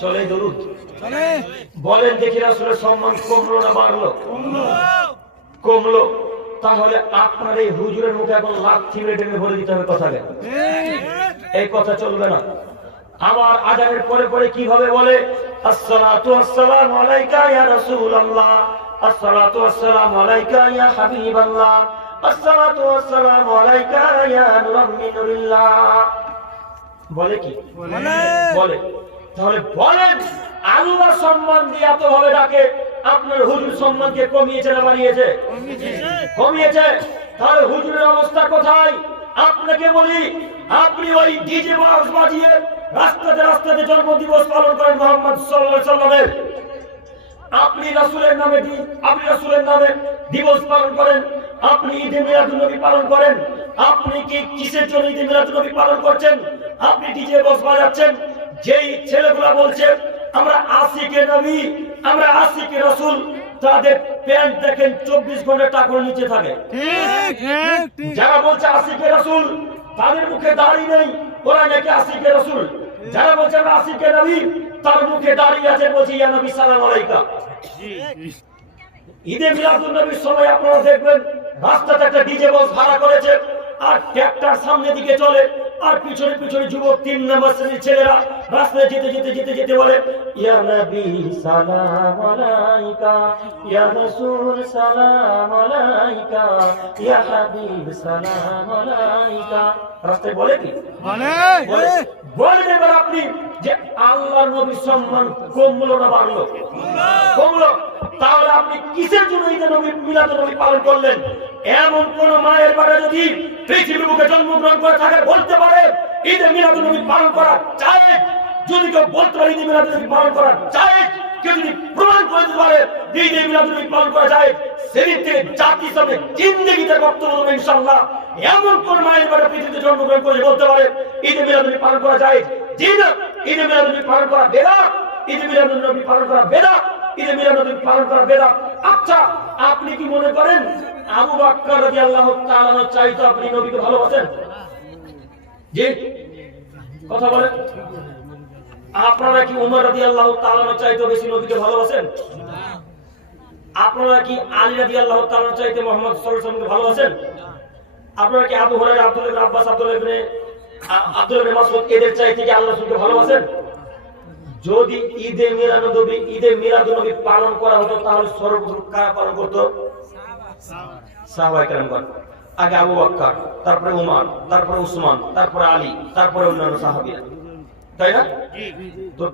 চলে দরুদ চলে। বলেন দেখি রাসূলের সম্মান কমলো না বাড়লো? কমলো। তাহলে আপনার এই হুজুরের মুখে এখন লাথি মেরে টেনে ভরে দিতে হবে কথা কেন? এই কথা চলবে না। আবার আজানের পরে পরে কিভাবে বলে আসসালাতু ওয়াসসালামু আলাইকা ইয়া রাসূলুল্লাহ, আসসালাতু ওয়াসসালামু আলাইকা ইয়া হাবিবাল্লাহ, আসসালাতু ওয়াসসালামু আলাইকা ইয়া নূরাম মিন নূরিল্লাহ। বলে কি? বলে। তাহলে বলেন আল্লাহ সম্মান দিয়ে এত ভাবে ডাকে, আপনার হুজুর সম্মানকে কমিয়েছে না বাড়িয়েছে? কমিয়েছে। তাহলে হুজুরের অবস্থা কোথায়? আপনাকে বলি, আপনি ওই ডিজে বক্স বাজিয়ে রাস্তাতে রাস্তাতে জন্মদিবস পালন করেন মুহাম্মদ সাল্লাল্লাহু আলাইহি ওয়াসাল্লামের। আপনি রাসূলের নামে দিবস পালন করেন, আপনি ঈদে মিলাদুন নবী পালন করেন। আপনি কি কিসের জন্য ঈদে মিলাদুন নবী পালন করছেন? আপনি ডিজে বক্স বাজাচ্ছেন। যেই ছেলেগুলা বলছে আমরা আশিকে নবী, আমরা আশিকে রাসূল, তাদের প্যান্ট দেখেন 24 ঘন্টা টাকার নিচে থাকে। যারা বলছে আশিকে রাসূল, তাদের মুখে দাড়ি নেই, ওরা নাকি আশিকে রাসূল। যারা বলছে আমরা আশিকে নবী, তার মুখে দাড়ি আছে, বলছে ইয়া নবী সালাম আলাইকা। ঈদে মিলাদুন নবীর সময় আপনারা দেখবেন রাস্তাতে একটা ডিজে বক্স ভাড়া করেছে, আর ট্রাক্টর সামনের দিকে চলে, আর পিছনে পিছনে যুবক 3 নম্বর শ্রেণীর ছেলেরা রাস্তায় যেতে বলে ইয়া নবী সালাম আলাইকা, ইয়া রাসূল সালাম আলাইকা, ইয়া হাবিব সালাম আলাইকা। রাস্তায় বলে কি? বলে দেবেন আপনি যে আল্লাহর নবীর সম্মান কমলো না বাড়লো? কমলো। তাহলে আপনি কিসের জন্য ঈদে নবী মিলাদুন নবী পালন করলেন? এমন কোন মায়ের বাড়ি যদি পৃথিবীর বুকে জন্মগ্রহণ করে থাকে বলতে পারে ঈদে মিলাদুন নবী পালন করা জায়েজ? যদি কেউ বলতে পারে ঈদে মিলাদুন নবী পালন করা জায়েজ, কেউ যদি প্রমাণ করে দিতে পারে ঈদে মিলাদুন নবী পালন করা জায়েজ, সেদিন থেকে জাতি হিসাবে জিন্দেগিতে বক্তব্য দেবো ইনশাআল্লাহ। এমন কোন মায়ের বাড়ি পৃথিবীতে জন্মগ্রহণ করে বলতে পারে ঈদে মিলাদুন নবী পালন করা জায়েজ? জি না, ঈদে মিলাদুন নবী পালন করা বেদাত, ঈদে মিলাদুন নবী পালন করা বেদাত, ঈদে মিলাদুন নবী পালন করা বেদাত। আচ্ছা, আপনি কি মনে করেন আবু বকর রাদিয়াল্লাহু তাআলা আনহু চাইতো আপনি নবীকে ভালোবাসেন? জি, কথা বলেন। আপনারা কি ওমর রাদিয়াল্লাহু তাআলা আনহু চাইতো বেশি নবীকে ভালোবাসেন? আপনারা কি আলী রাদিয়াল্লাহু তাআলা আনহু চাইতে মুহাম্মদ সাল্লাল্লাহু আলাইহি ওয়াসাল্লামকে ভালোবাসেন? আপনারা কি আবু হুরায়রা, আব্দুল্লাহ ইবনে আব্বাস, আব্দুল্লাহ ইবনে মাসউদ এদের চাইতে কি আল্লাহ রাসূলকে ভালোবাসেন? যদি ঈদে মিলাদুন নবী পালন করা হতো তাহলে সর্বপ্রথম কারা পালন করতো? সাহাবায়ে কেরামগণ। আগে আবু বকর, তারপরে উমর, তারপরে উসমান, তারপরে আলী, তারপরে অন্যান্য সাহাবীরা, তাই না? তো